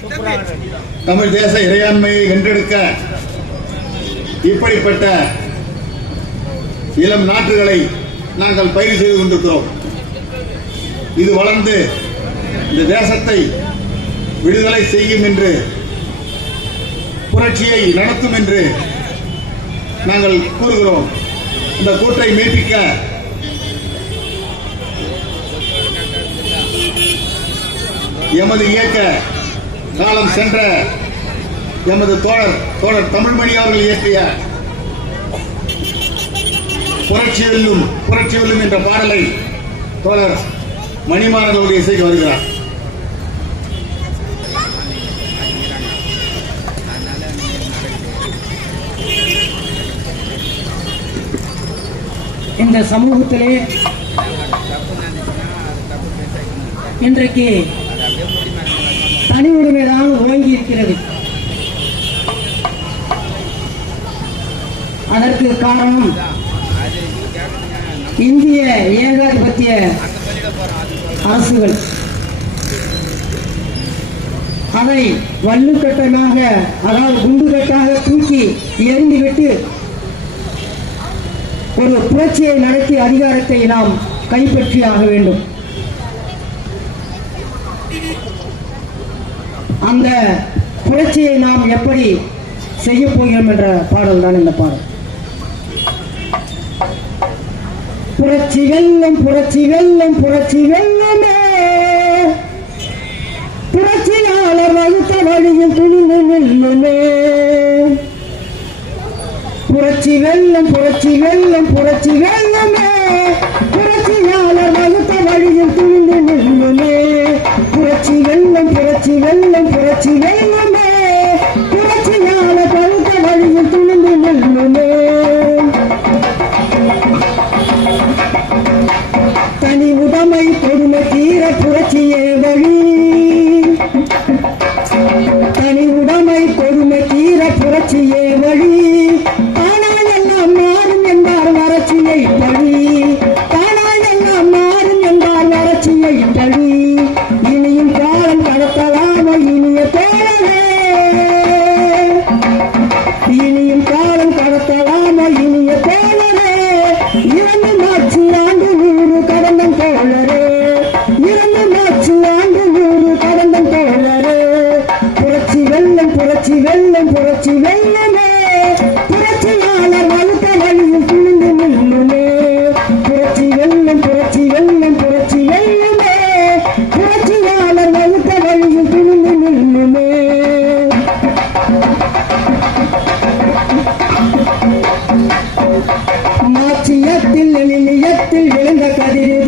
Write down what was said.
தமிழ் தேச இறையாண்மையை வென்றெடுக்க இப்படிப்பட்ட இளம் நாற்றுகளை நாங்கள் பயிர் செய்து கொண்டிருக்கிறோம். இது வளர்ந்து இந்த தேசத்தை விடுதலை செய்யும் என்று, புரட்சியை நடத்தும் என்று நாங்கள் கூறுகிறோம். இந்த கூட்டை மெய்ப்பிக்க எமது இயக்க காலம் சென்ற எமது தோழர் தமிழ்மணி அவர்கள் இயற்றிய புரட்சி வெல்லும் என்ற பாடலை தோழர் மணிமாறன் அவர்கள் இசைக்கு வருகிறார். இந்த சமூகத்திலே இன்றைக்கு தனி உரிமைதான் ஓங்கி இருக்கிறது. அதற்கு காரணம் இந்திய ஏகாதிபத்திய அரசுகள் அதை வல்லுக்கட்டமாக, அதாவது குண்டுகட்டாக தூக்கி எறிந்துவிட்டு ஒரு புரட்சியை நடத்தி அதிகாரத்தை நாம் கைப்பற்றியாக வேண்டும். அந்த புரட்சியை நாம் எப்படி செய்ய போகிறோம் என்ற பாடல் தான் இந்த பாடல். புரட்சி வெல்லும் புரட்சி வெல்லும் புரட்சி வெல்லுமே, புரட்சியாளர் வகுத்த வழியில் துணிந்து நில்லுமே. புரட்சி வெல்லும் புரட்சி வெல்லும் புரட்சி வெல்லுமே, புரட்சியாளர் வகுத்த வழியில் துணிந்து நில்லுமே. புரட்சி வெல்லும் புரட்சி வெல்லும் புரட்சி வெல்லுமே, புரட்சியாளர் வகுத்த வழியில் துணிந்து நில்லுமே. தனி உடைமை கொடுமை தீர புரட்சியே வழி, தனி உடைமை கொடுமை தீர புரட்சியே வழி. ஆனால் எல்லாம் மாறும் என்பார் வறட்சியை பழி, ஆனால் எல்லாம் மாறும் என்பார் வறட்சியை பழி. இனியும் காலம் கடத்தலாமோ இனிய தோழரே, இனியும் காலம் கடத்தலாமோ இனிய தோழரே. இரண்டு மாற்று ஆண்டு 100 கடந்தம் தோழரே, இரண்டு மாற்று ஆண்டு 100 கடந்தம் தோழரே. புரட்சி வெல்லும் புரட்சி வெல்லும் புரட்சி வெல்லுமே, புரட்சியாளர் வலுத்த வழியில் துணிந்து நில்லுமே. புரட்சி வெல்லும் புரட்சி வெல்லும் புரட்சி வெல்லுமே, புரட்சியாளர் வலுத்த வழியில் துணிந்து நில்லுமே. மாட்சியத்தில் எளியத்தில் விழுந்த கதிரில்